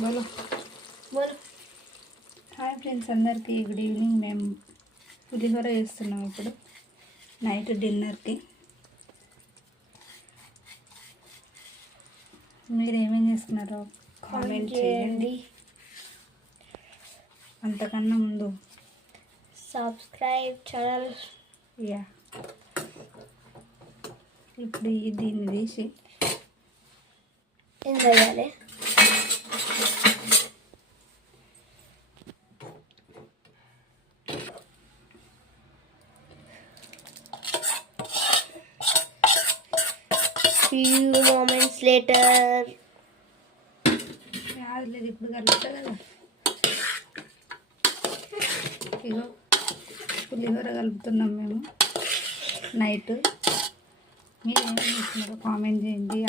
బోలో బోలో. Hi friends, అందరికీ గుడ్ ఈవినింగ్. మేము పులిహోర చేస్తున్నాం ఇప్పుడు నైట్ డిన్నర్కి. మీరు ఏమేం చేస్తున్నారో కామెంట్ చేయండి. అంతకన్నా ముందు సబ్స్క్రైబ్ ఛానల్. యా, ఇప్పుడు దీన్ని తీసి ఏం చేయాలి? Few moments later. లేదు, ఇప్పుడు కలుపుతా కదా. ఇగో పులిహోర కలుపుతున్నాం మేము నైట్. మీరు ఏమేమి చేస్తున్నారో కామెంట్ చేయండి.